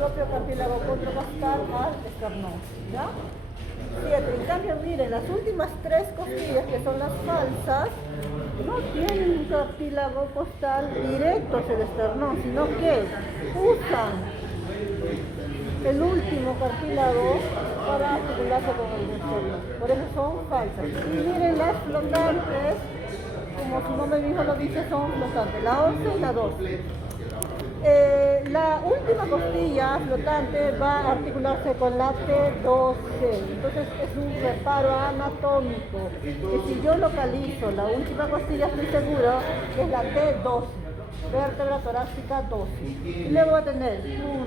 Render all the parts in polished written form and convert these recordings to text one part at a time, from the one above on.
propio cartílago contracostal al esternón, ¿ya? 7. En cambio, miren, las últimas 3 costillas, que son las falsas, no tienen un cartílago costal directo hacia el esternón, sino que usan el último cartílago para articularse con el esternón. Por eso son falsas. Y miren, las flotantes, como su nombre mismo lo dice, son flotantes, la 11 y la 12. La última costilla flotante va a articularse con la T12, entonces es un reparo anatómico, que si yo localizo la última costilla estoy seguro que es la T12, vértebra torácica 12. Y luego va a tener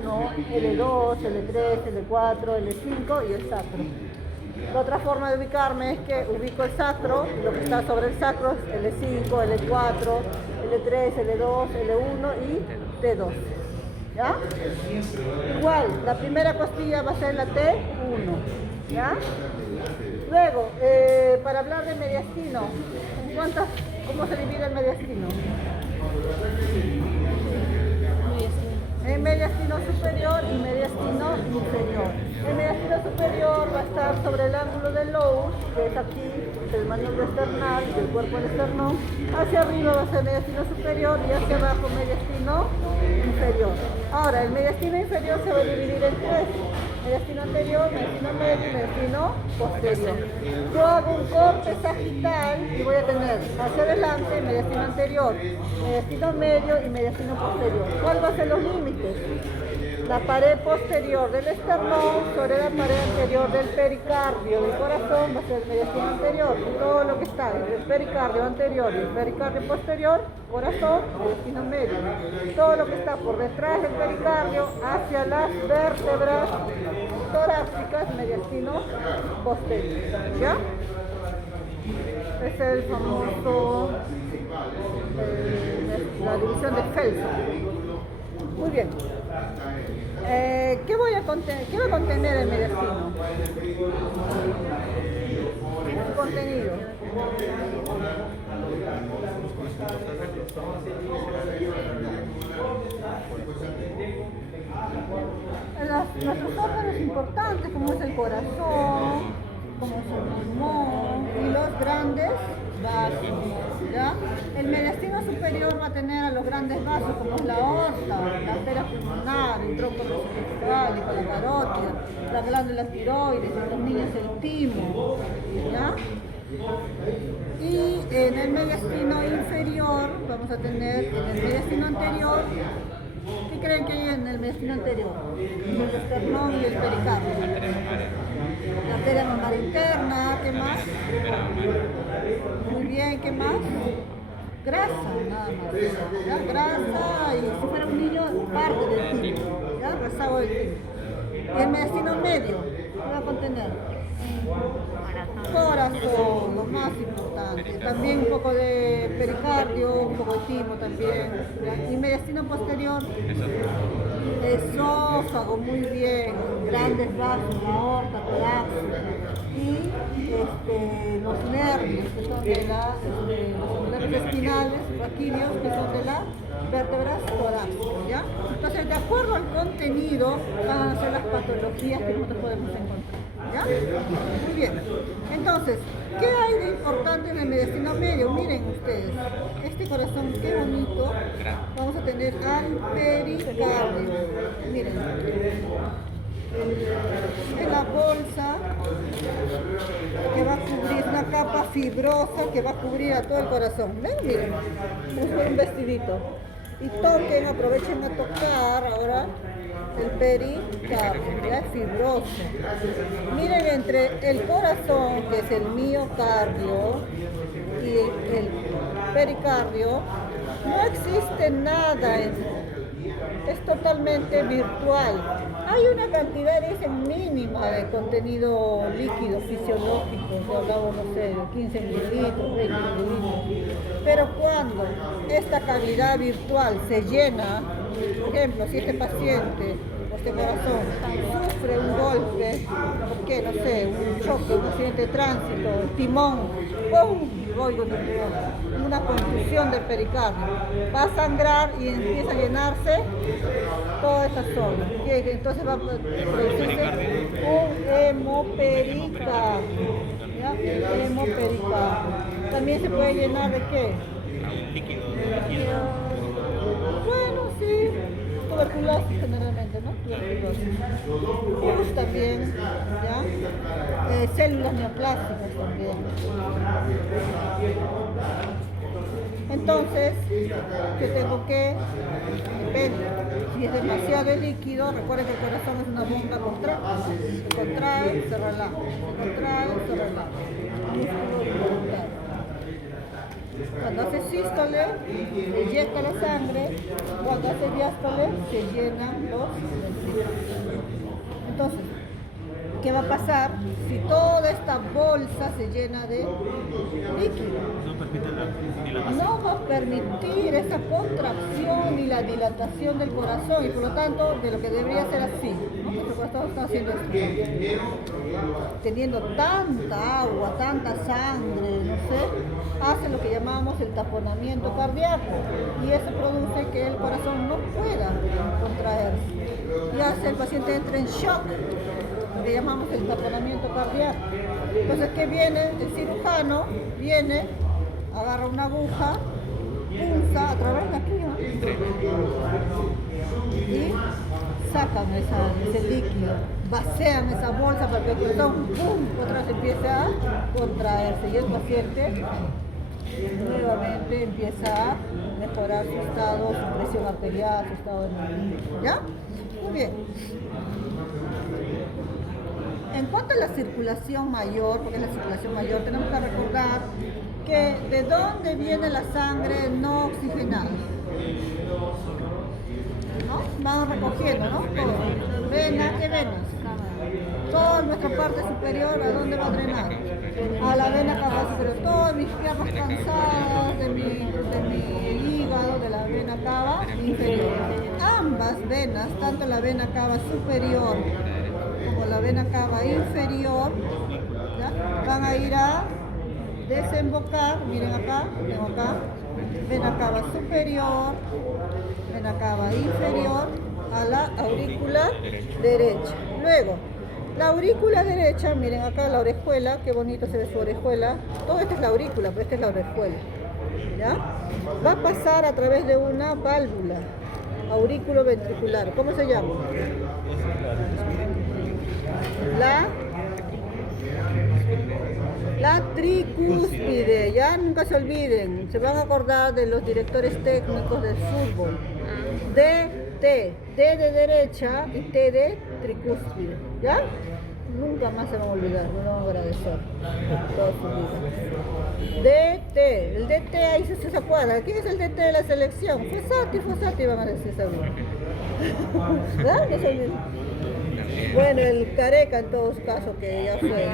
1, L2, L3, L4, L5 y el sacro. La otra forma de ubicarme es que ubico el sacro, lo que está sobre el sacro es L5, L4, L3, L2, L1 y T12. ¿Ya? Igual, la primera costilla va a ser la T1. ¿Ya? Luego, para hablar de mediastino, ¿cómo se divide el mediastino? En mediastino superior y mediastino inferior. El mediastino superior va a estar sobre el ángulo del lobus, que es aquí, el maniobro esternal del cuerpo del esternón. Hacia arriba va a ser mediastino superior y hacia abajo mediastino inferior. Ahora, el mediastino inferior se va a dividir en 3. Mediastino anterior, mediastino medio y mediastino posterior. Yo hago un corte sagital y voy a tener hacia adelante mediastino anterior, mediastino medio y mediastino posterior. ¿Cuál va a ser los límites? La pared posterior del esternón sobre la pared anterior del pericardio del corazón va a ser el mediastino anterior. Todo lo que está entre el pericardio anterior y el pericardio posterior, corazón, mediastino medio. Todo lo que está por detrás del pericardio hacia las vértebras torácicas, mediastino posterior. ¿Ya? Ese es el famoso, la división de Felsen. Muy bien. ¿Qué va a contener el mediastino? Su contenido. Nuestros órganos importantes, como es el corazón, como es el pulmón y los grandes vasos, ¿ya? El mediastino superior va a tener a los grandes vasos como es la aorta, la arteria pulmonar, el tronco encefálico, la carótida, la glándula tiroides, en los niños el timo, ¿ya? Y en el mediastino inferior vamos a tener en el mediastino anterior. ¿Qué creen que hay en el mediastino anterior? El esternón y el pericardio. La arteria mamaria interna, ¿qué más? Muy bien, ¿qué más? Grasa, nada más. ¿Ya? Grasa y si fuera un niño, parte del timo, ¿ya? Rezago del timo. Y el mediastino medio, ¿qué va a contener? Corazón, lo más importante. También un poco de pericardio, un poco de timo también. ¿Ya? Y mediastino posterior, esófago, muy bien. Grandes vasos, aorta, torácica. Y los nervios, que son de los nervios espinales, raquídeos, que son de las vértebras torácicas, ¿ya? Entonces, de acuerdo al contenido, van a ser las patologías que nosotros podemos encontrar. ¿Ya? Muy bien. Entonces, ¿qué hay de importante en el mediastino medio? Miren ustedes, este corazón, qué bonito. Vamos a tener al pericardio. Miren. En la bolsa que va a cubrir una capa fibrosa que va a cubrir a todo el corazón. ¿Ven? Miren, es un vestidito. Y toquen, aprovechen a tocar ahora el pericardio, ya es fibroso. Miren, entre el corazón, que es el miocardio, y el pericardio, no existe nada, es totalmente virtual. Hay una cantidad, dicen, mínima de contenido líquido fisiológico, que hablamos, no sé, de 15 mililitros, 20 mililitros. Pero cuando esta cavidad virtual se llena, por ejemplo, si este paciente este corazón sufre un golpe, ¿por qué? No sé, un choque, un accidente de tránsito, el timón, ¡pum! Una contusión del pericardio. Va a sangrar y empieza a llenarse toda esa zona. Entonces va a producirse un hemopericardio. ¿Ya? Hemopericardio. También se puede llenar de qué? Líquido. Bueno, sí, tuberculosis generalmente, ¿no? Tuberculosis. Virus también, ¿ya? Células neoplásicas también. Entonces, yo tengo que, depende, si es demasiado líquido, recuerden que el corazón es una bomba se contrae, se relaja, se contrae, se relaja. Músculo involuntario. Cuando hace sístole, se eyecta la sangre, cuando hace diástole, se llenan los ventrículos. Entonces, ¿qué va a pasar si toda esta bolsa se llena de líquido? No permite la dilatación. No va a permitir esa contracción ni la dilatación del corazón y por lo tanto de lo que debería ser así, ¿no? Nuestro corazón está haciendo esto, teniendo tanta agua, tanta sangre, no sé, hace lo que llamamos el taponamiento cardíaco y eso produce que el corazón no pueda contraerse y hace el paciente entre en shock, lo que llamamos el taponamiento cardíaco. Entonces, ¿qué viene? El cirujano viene, agarra una aguja, punza a través de aquí, ¿no? Y sacan ese líquido, vacían esa bolsa para que el corazón, ¡pum!, otra vez empiece a contraerse y el paciente nuevamente empieza a mejorar su estado, su presión arterial, su estado de movimiento. ¿Ya? Muy bien. En cuanto a la circulación mayor, porque es la circulación mayor, tenemos que recordar que de dónde viene la sangre no oxigenada. ¿No? Van recogiendo, ¿no? Todo. Venas, ¿qué venas? Toda nuestra parte superior, ¿a dónde va a drenar? A la vena cava superior. Todas mis piernas cansadas, de mi hígado, de la vena cava inferior. Ambas venas, tanto la vena cava superior como la vena cava inferior, ¿ya?, van a ir a desembocar, miren acá, tengo acá, vena cava superior, vena cava inferior, a la aurícula derecha. Luego, la aurícula derecha, miren acá la orejuela, qué bonito se ve su orejuela. Todo esto es la aurícula, pero esta es la orejuela, ¿ya? Va a pasar a través de una válvula aurículo-ventricular. ¿Cómo se llama? La tricúspide, ya nunca se olviden, se van a acordar de los directores técnicos del fútbol. D de derecha y T de tricúspide, ¿ya? Nunca más se van a olvidar, no lo van a agradecer toda su vida. DT, el DT ahí se acuerda, ¿quién es el DT de la selección? Fossati van a decir esa vida. ¿Verdad? No se olviden. Bueno, el Careca en todos casos que ya fue.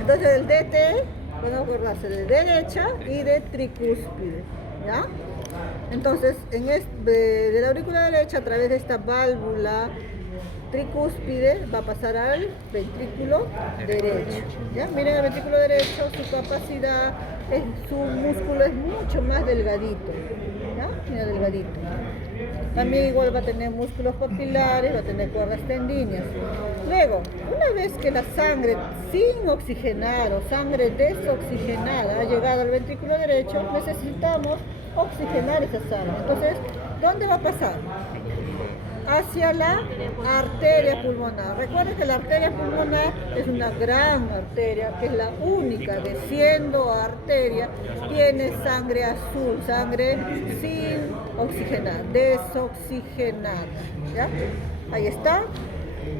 Entonces el DT, van a acordarse de derecha y de tricúspide, ¿ya? Entonces, de la aurícula derecha, a través de esta válvula tricúspide, va a pasar al ventrículo derecho, ¿ya? Miren el ventrículo derecho, su capacidad, su músculo es mucho más delgadito, ¿ya? Mira, delgadito. También igual va a tener músculos papilares, va a tener cuerdas tendíneas. Luego, una vez que la sangre sin oxigenar o sangre desoxigenada ha llegado al ventrículo derecho, necesitamos oxigenar esa sangre. Entonces, ¿dónde va a pasar? Hacia la arteria pulmonar. Recuerden que la arteria pulmonar es una gran arteria, que es la única que siendo arteria tiene sangre azul, sangre sin oxigenar, desoxigenada, ¿ya? Ahí está,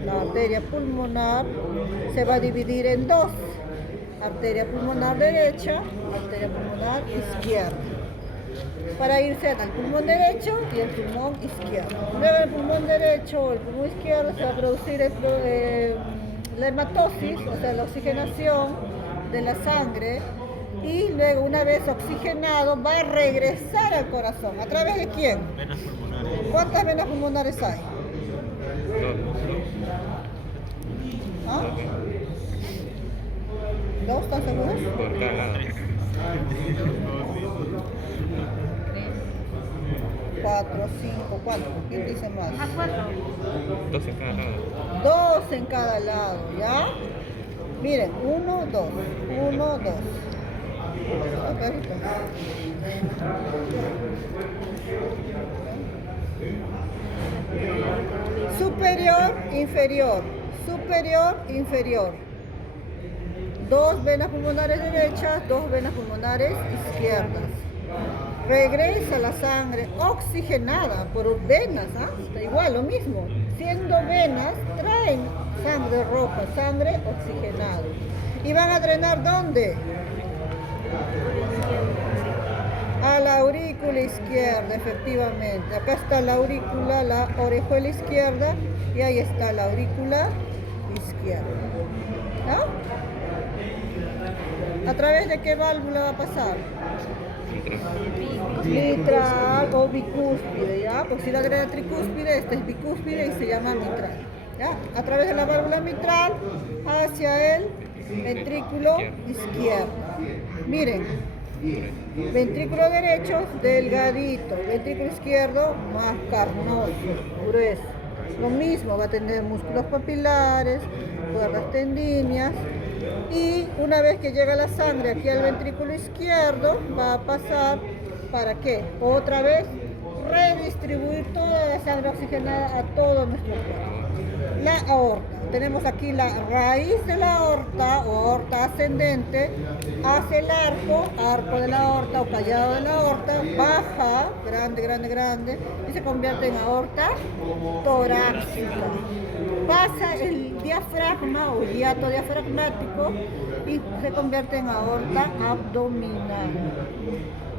la arteria pulmonar se va a dividir en dos, arteria pulmonar derecha, arteria pulmonar izquierda, para irse al pulmón derecho y el pulmón izquierdo. Luego el pulmón derecho o el pulmón izquierdo se va a producir la hematosis, o sea, la oxigenación de la sangre, y luego una vez oxigenado va a regresar al corazón. ¿A través de quién? Venas pulmonares. ¿Cuántas venas pulmonares hay? ¿Ah? ¿Dos? ¿Están seguros? Por cada lado. 4, 5, 4. ¿Quién dice más? Ah, 4. 2 en cada lado. 2 en cada lado, ¿ya? Miren, 1, 2. 1, 2. Superior, inferior. Superior, inferior. 2 venas pulmonares derechas, 2 venas pulmonares izquierdas. Regresa la sangre oxigenada por venas, ¿ah? Está igual, lo mismo. Siendo venas, traen sangre roja, sangre oxigenada. ¿Y van a drenar dónde? A la aurícula izquierda, efectivamente. Acá está la aurícula, la orejuela izquierda, y ahí está la aurícula izquierda. ¿No? ¿A través de qué válvula va a pasar? Mitral o bicúspide, ¿ya? Porque si la drena tricúspide, esta es bicúspide y se llama mitral, ¿ya? A través de la válvula mitral hacia el ventrículo izquierdo. Miren, ventrículo derecho delgadito, ventrículo izquierdo más carnoso, grueso. Lo mismo, va a tener músculos papilares, cuerdas tendíneas. Y una vez que llega la sangre aquí al ventrículo izquierdo, va a pasar, ¿para qué? Otra vez, redistribuir toda la sangre oxigenada a todo nuestro cuerpo. La aorta. Tenemos aquí la raíz de la aorta o aorta ascendente, hace el arco de la aorta o callado de la aorta, baja, grande, grande, grande, y se convierte en aorta torácica. Pasa el diafragma o hiato diafragmático y se convierte en aorta abdominal.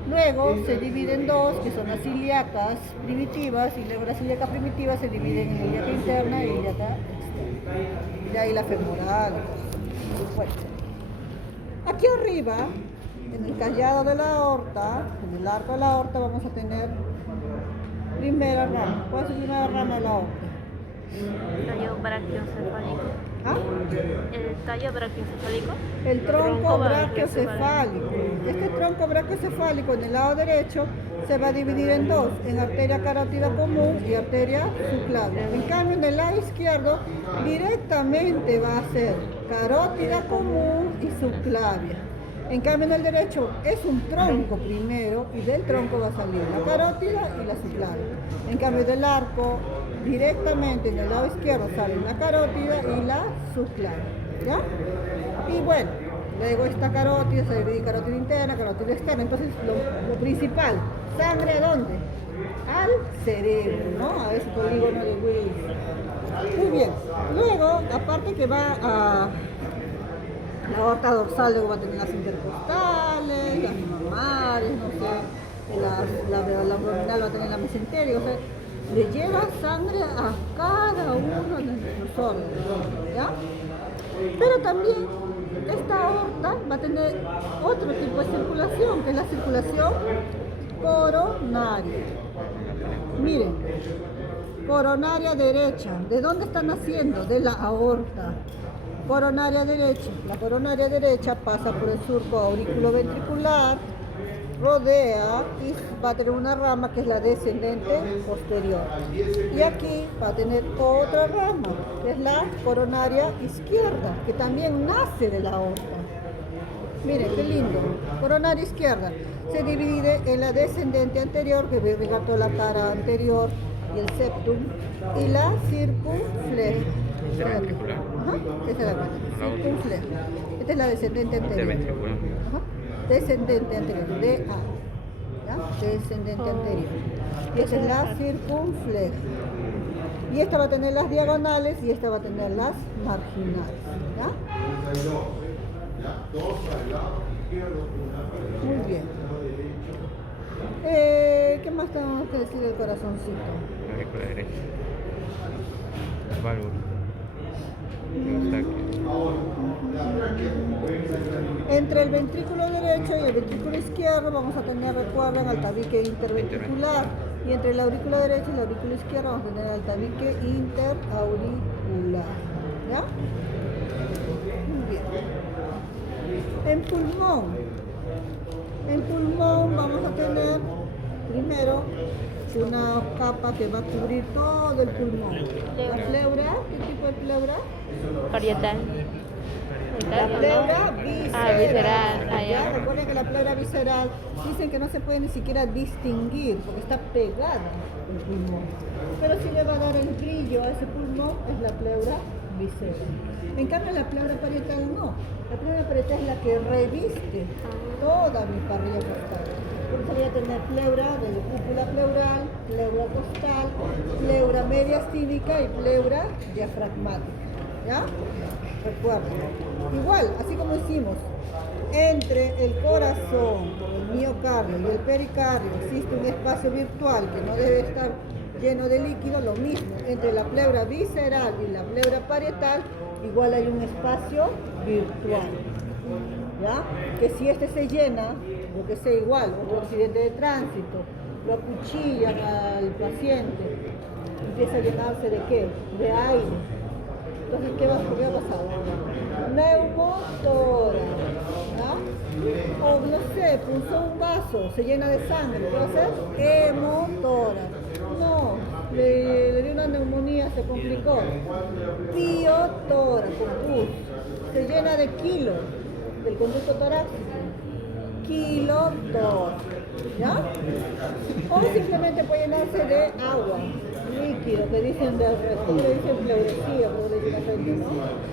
Luego se divide en dos, que son las ilíacas primitivas, y luego las ilíacas primitivas se dividen en ilíaca interna y ilíaca externa. Y ahí la femoral. Bueno. Aquí arriba, en el callado de la aorta, en el arco de la aorta, vamos a tener primera rama. ¿Cuál es la primera rama de la aorta? Tallo brachiocefálico. ¿Ah? El tallo brachiocefálico. El tronco brachiocefálico. Este tronco brachiocefálico en el lado derecho se va a dividir en dos, en arteria carótida común y arteria subclavia. En cambio, en el lado izquierdo directamente va a ser carótida común y subclavia. En cambio, en el derecho es un tronco primero y del tronco va a salir la carótida y la subclavia. En cambio, del arco directamente en el lado izquierdo salen la carótida y la subclavia, ¿ya? Y bueno, luego esta carótida se divide en carótida interna, carótida externa. Entonces, lo principal, ¿sangre a dónde? Al cerebro, ¿no? A ese polígono de Willis. Muy bien. Luego, aparte que va a la aorta dorsal, luego va a tener las intercostales, las mamarias, no sé, la abdominal va a tener la mesenterio, o sea, le lleva sangre a cada uno de nuestros órganos, ¿ya? Pero también esta aorta va a tener otro tipo de circulación, que es la circulación coronaria. Miren, coronaria derecha, ¿de dónde está naciendo? De la aorta. Coronaria derecha. La coronaria derecha pasa por el surco auriculoventricular, rodea y va a tener una rama que es la descendente posterior. Y aquí va a tener otra rama, que es la coronaria izquierda, que también nace de la aorta. Miren, qué lindo. Coronaria izquierda se divide en la descendente anterior, que va toda la cara anterior y el septum, y la circunfleja. Interventricular. Ajá, esta es la circunfleja. Esta es la descendente anterior. Interventricular. Ajá. Descendente anterior, DA, ¿ya? Descendente anterior. Y esta es la circunfleja. Y esta va a tener las diagonales y esta va a tener las marginales, ¿ya? Muy bien. ¿Qué más tenemos que decir del corazoncito? La aurícula derecha. La válvula. Entre el ventrículo derecho y el ventrículo izquierdo vamos a tener, recuerden, al tabique interventricular. Y entre la aurícula derecha y la aurícula izquierda vamos a tener el tabique interauricular. ¿Ya? Muy bien. En pulmón vamos a tener primero una capa que va a cubrir todo el pulmón. La pleura, ¿qué tipo de pleura? Parietal. La pleura visceral. Ah, visceral. Ah, Ya, ya. recuerden que la pleura visceral dicen que no se puede ni siquiera distinguir porque está pegada al pulmón. Pero sí le va a dar el brillo a ese pulmón es la pleura visceral. En cambio la pleura parietal no. La pleura parietal es la que reviste toda mi parrilla costal. Por eso voy a tener pleura de la cúpula pleural, pleura costal, pleura mediastínica y pleura diafragmática. ¿Ya? Recuerden. Igual, así como hicimos, entre el corazón, el miocardio y el pericardio existe un espacio virtual que no debe estar lleno de líquido, lo mismo. Entre la pleura visceral y la pleura parietal, igual hay un espacio virtual. ¿Ya? Que si este se llena, lo que sea igual, otro accidente de tránsito, lo acuchillan al paciente, empieza a llenarse de qué? De aire. Entonces, ¿qué va a pasar? Neumotórax, ¿ya? O no sé, punzó un vaso, se llena de sangre, ¿qué va a hacer? Hemotórax. No, le dio una neumonía, se complicó. Piotórax, con pus, se llena de kilos del conducto torácico. Kilotórax, ¿ya? O simplemente puede llenarse de agua, líquido, que dicen de resto, le dicen pleuresía, como le dicen la gente, ¿no?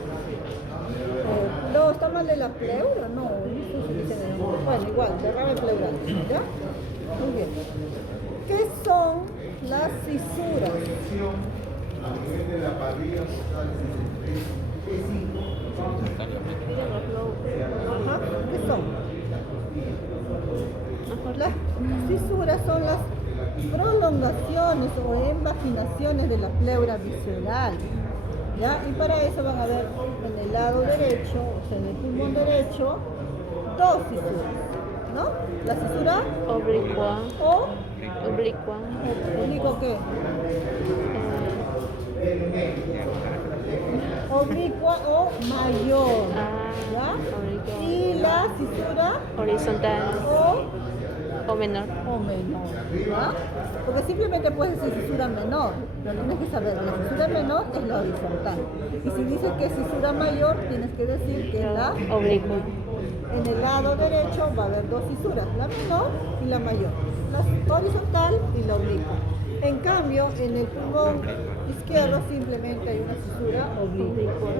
No, ¿está mal de la pleura? No, eso se dice en el... Bueno, igual, derrame pleural, ¿ya? Muy bien. ¿Qué son las cisuras? Ajá, ¿qué son? Las cisuras son las prolongaciones o invaginaciones de la pleura visceral. ¿Ya? Y para eso van a ver en el lado derecho, o sea, en el pulmón derecho, dos cisuras, ¿no? La cisura Oblicua. o Oblicua. oblicua ¿qué? Oblicua o mayor, ¿ya? Oblicua. Y la cisura Horizontal o menor. o menor, ¿ya? Porque simplemente puede ser cisura menor, pero tienes que saber, la cisura menor es la horizontal. Y si dices que es cisura mayor, tienes que decir que es la Oblicua. En el lado derecho va a haber dos cisuras, la menor y la mayor, la horizontal y la oblicua. En cambio, en el pulmón izquierdo simplemente hay una cisura oblicua.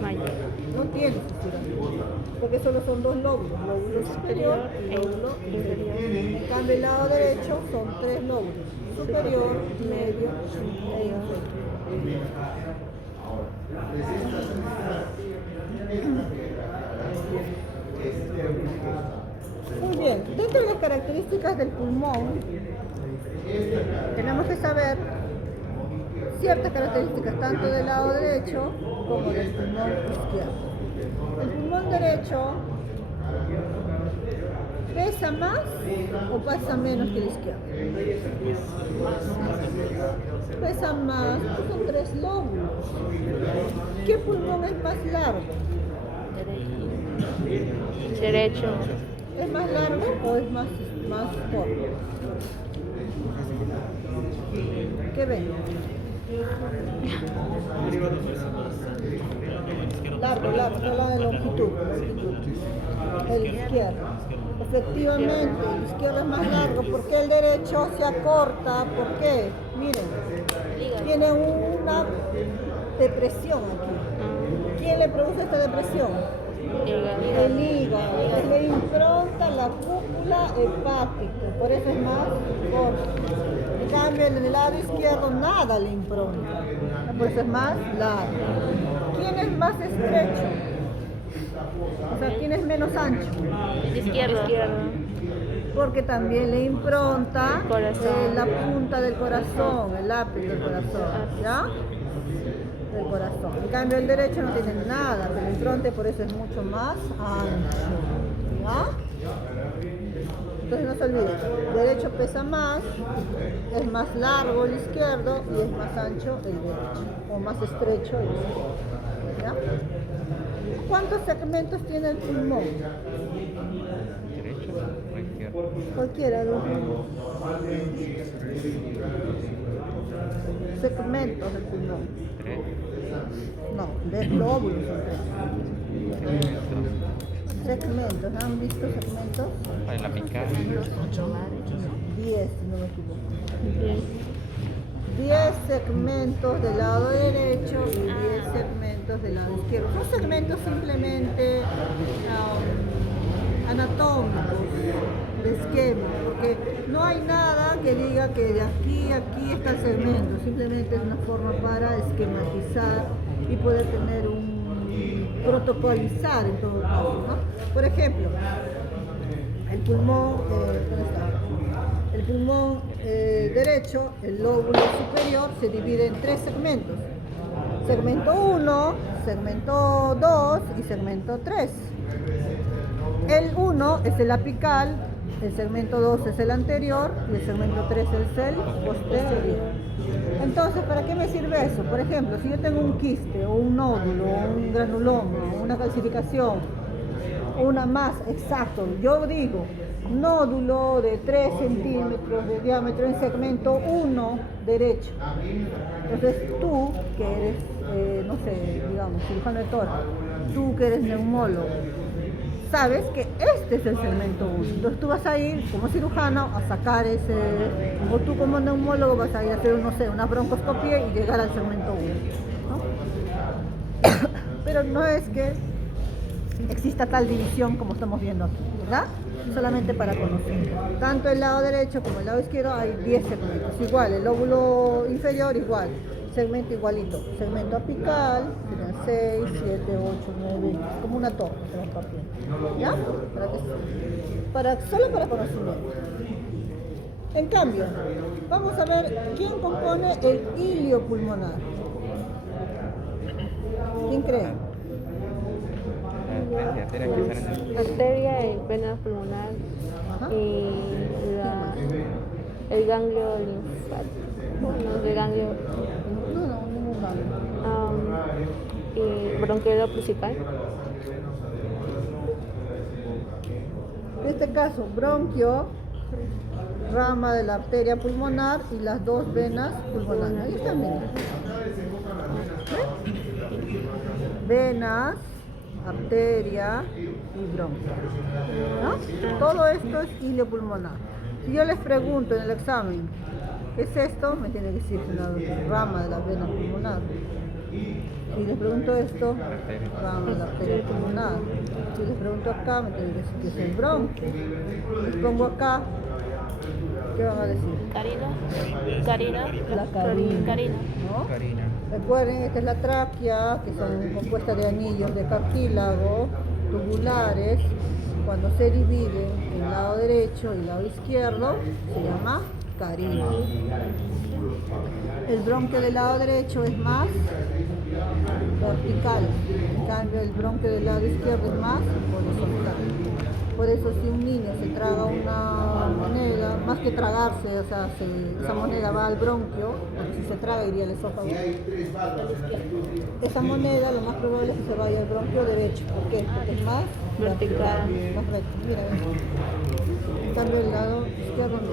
Mayor. No tiene cisura, porque solo son dos lóbulos, lóbulo superior y lóbulo inferior. En cambio, el lado derecho son tres lóbulos, superior, medio e inferior. Muy bien, dentro de las características del pulmón, tenemos que saber ciertas características tanto del lado derecho como del pulmón izquierdo. El pulmón derecho pesa más o pesa menos que el izquierdo. Pesa más, son tres lóbulos. ¿Qué pulmón es más largo? Derecho. ¿Es más largo o es más corto? ¿Qué ven? Largo, habla de longitud. El izquierdo. Efectivamente, el izquierdo es más largo porque el derecho se acorta. ¿Por qué? Miren, tiene una depresión aquí. ¿Quién le produce esta depresión? El hígado, le impronta la cúpula hepática, por eso es más corto. En cambio, en el lado izquierdo nada le impronta, por eso es más largo. ¿Quién es más estrecho? O sea, ¿quién es menos ancho? Izquierdo. Porque también le impronta Corazón. la punta del corazón, el ápice del corazón, ¿ya? Del corazón. En cambio el derecho no tiene nada, que le impronte, por eso es mucho más ancho. ¿Ya? Entonces no se olviden, el derecho pesa más, es más largo el izquierdo y es más ancho el derecho, o más estrecho el izquierdo. ¿Ya? ¿Cuántos segmentos tiene el pulmón? ¿Derecho o izquierdo? Cualquiera de los dos. Segmentos del pulmón. 3 No, de lóbulos son tres. segmentos. Segmentos, ¿han visto segmentos? Para la picada. 10, si no me equivoco. Bien. 10 segmentos del lado derecho y 10 segmentos del lado izquierdo. Son segmentos simplemente anatómicos, de esquema, porque no hay nada que diga que de aquí a aquí está el segmento, simplemente es una forma para esquematizar y poder tener protocolizar en todo caso, ¿no? Por ejemplo, el pulmón, ¿dónde está? El pulmón derecho, el lóbulo superior, se divide en 3 segmentos. Segmento 1, segmento 2 y segmento 3. El 1 es el apical, el segmento 2 es el anterior y el segmento 3 es el posterior. Entonces, ¿para qué me sirve eso? Por ejemplo, si yo tengo un quiste o un nódulo o un granuloma, una calcificación, una más exacto, yo digo nódulo de 3 centímetros de diámetro en segmento 1 derecho. Entonces tú, que eres, no sé, digamos, cirujano de tórax, tú que eres neumólogo, sabes que este es el segmento 1. Entonces tú vas a ir como cirujano a sacar ese, o tú como neumólogo vas a ir a hacer, no sé, una broncoscopia y llegar al segmento 1, ¿no? Pero no es que exista tal división como estamos viendo aquí, ¿verdad? Solamente para conocer. Tanto el lado derecho como el lado izquierdo hay 10 segmentos. Igual, el lóbulo inferior igual, segmento igualito. Segmento apical, serían 6, 7, 8, 9, como una torre, ¿ya? Solo para conocimiento. En cambio, vamos a ver quién compone el hilio pulmonar. ¿Quién cree? Arteria y vena pulmonar. Ajá. Y el ganglio linfático. No, el ganglio. No, ningún ganglio. Y bronquiolo principal. En este caso, bronquio, rama de la arteria pulmonar y las 2 venas pulmonares. Ahí están viendo. Venas, arteria y bronquio, ¿no? Todo esto es hilio pulmonar. Si yo les pregunto en el examen, ¿qué es esto? Me tiene que decir que es una rama de la vena pulmonar. Si les pregunto esto, rama de la arteria pulmonar. Si les pregunto acá, me tiene que decir que es el bronquio. Les pongo acá, ¿qué van a decir? Carina. La carina, ¿no? Karina. Recuerden, esta es la tráquea, que son compuestas de anillos de cartílago tubulares. Cuando se dividen el lado derecho y el lado izquierdo, se llama carina. El bronquio del lado derecho es más vertical, en cambio el bronquio del lado izquierdo es más horizontal. Por eso si un niño se traga una moneda, más que tragarse, o sea, esa moneda va al bronquio, porque si se traga iría al esófago. Esa moneda lo más probable es que se vaya al bronquio derecho. ¿Por qué? Porque es más Vertical. más recto. Mira, ven. En cambio el lado izquierdo no,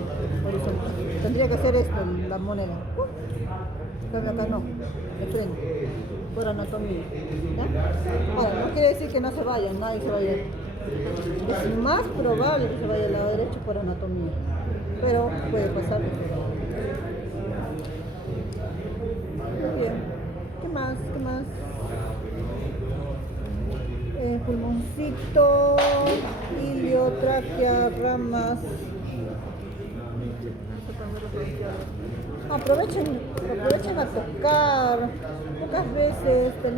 horizontal. Tendría que hacer esto, la moneda. En cambio acá no, de frente, por anatomía. ¿Ya? Ahora, no quiere decir que no se vayan, nadie se vaya. Es más probable que se vaya al lado derecho por anatomía, pero puede pasar. Muy bien. ¿Qué más? ¿Qué más? Pulmoncito, hilio, tráquea, ramas. Aprovechen a tocar. Pocas veces tenemos